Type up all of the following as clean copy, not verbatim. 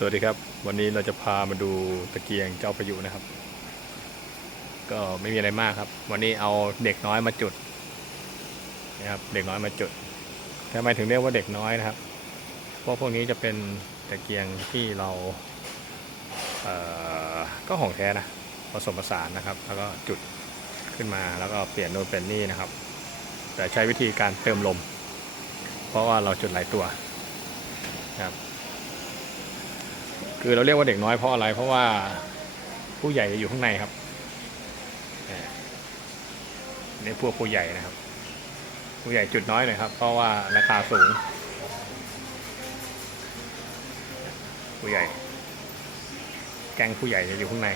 สวัสดีครับวันนี้เราจะพามาดูตะเกียงเจ้าพายุนะครับก็ไม่มีอะไรมากครับวันนี้เอาเด็กน้อยมาจุดนะครับเด็กน้อยมาจุดทำไมถึงเรียกว่าเด็กน้อยนะครับเพราะพวกนี้จะเป็นตะเกียงที่เราก็ของแท้นะผสมผสานนะครับแล้วก็จุดขึ้นมาแล้วก็เปลี่ยนโน่นเปลี่ยนนี่นะครับแต่ใช้วิธีการเติมลมเพราะว่าเราจุดหลายตัวนะครับคือเราเรียกว่าเด็กน้อยเพราะอะไรเพราะว่าผู้ใหญ่จะอยู่ข้างในครับนี่พวกผู้ใหญ่นะครับผู้ใหญ่จุดน้อยหน่อยครับเพราะว่าราคาสูงผู้ใหญ่แก๊งผู้ใหญ่จะอยู่ข้างใน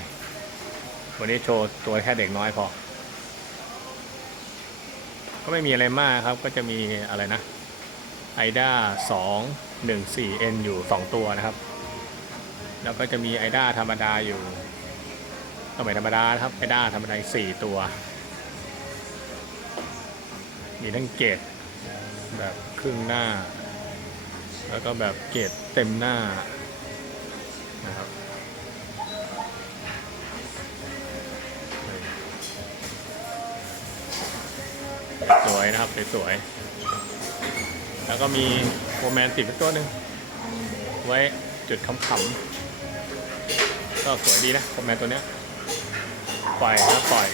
วันนี้โชว์ตัวแค่เด็กน้อยพอก็ไม่มีอะไรมากครับก็จะมีอะไรนะไอด้า214N อยู่2ตัวนะครับแล้วก็จะมีไอด้าธรรมดาอยู่ก็ไม่ธรรมดาครับไอด้าธรรมดา4ตัวมีทั้งเกรดแบบครึ่งหน้าแล้วก็แบบเกรดเต็มหน้านะครับสวยนะครับสวยแล้วก็มีโฟร์แมนติดตัวหนึ่งไว้จุดขำๆก็สวยดีนะโฟร์แมนตัวเนี้ยปล่อยนะปล่อย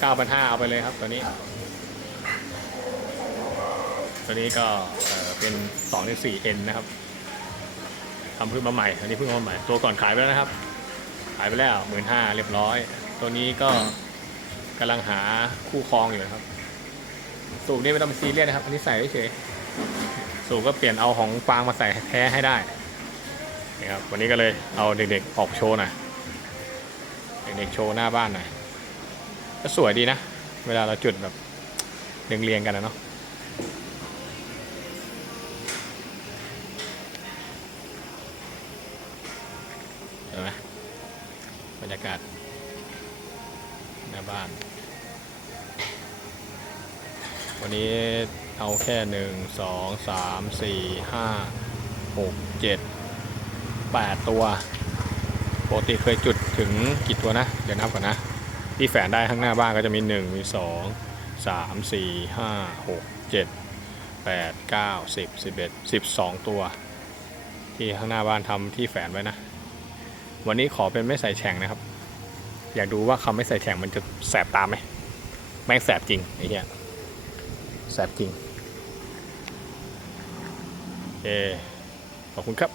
9,500 เอาไปเลยครับตัวนี้ก็เป็น 2-4N นะครับทำเพิ่งมาใหม่อันนี้เพิ่งมาใหม่ตัวก่อนขายไปแล้วนะครับขายไปแล้ว 15,000 เรียบร้อยตัวนี้ก็กำลังหาคู่ครองอยู่นะครับสูบนี่ไม่ต้องซีเรียสนะครับอันนี้ใส่เฉยสูบก็เปลี่ยนเอาของฟางมาใส่แท้ให้ได้นะครับวันนี้ก็เลยเอาเด็กๆออกโชว์หน่อยเด็กๆโชว์หน้าบ้านหน่อยก็สวยดีนะเวลาเราจุดแบบเรียงๆกันนะเนาะเห็นไหมบรรยากาศหน้าบ้านวันนี้เอาแค่1 2 3 4 5 6 7 8ตัวปกติเคยจุดถึงกี่ตัวนะเดี๋ยวนับก่อนนะที่แฝนได้ข้างหน้าบ้านก็จะมี1มี2 3 4 5 6 7 8 9 10 11 12ตัวที่ข้างหน้าบ้านทำที่แฝนไว้นะวันนี้ขอเป็นไม่ใส่แฉ่งนะครับอยากดูว่าคำไม่ใส่แฉ่งมันจะแสบตาไหมแม่งแสบจริงไอ้เหี้ยแสบจริงขอบคุณครับ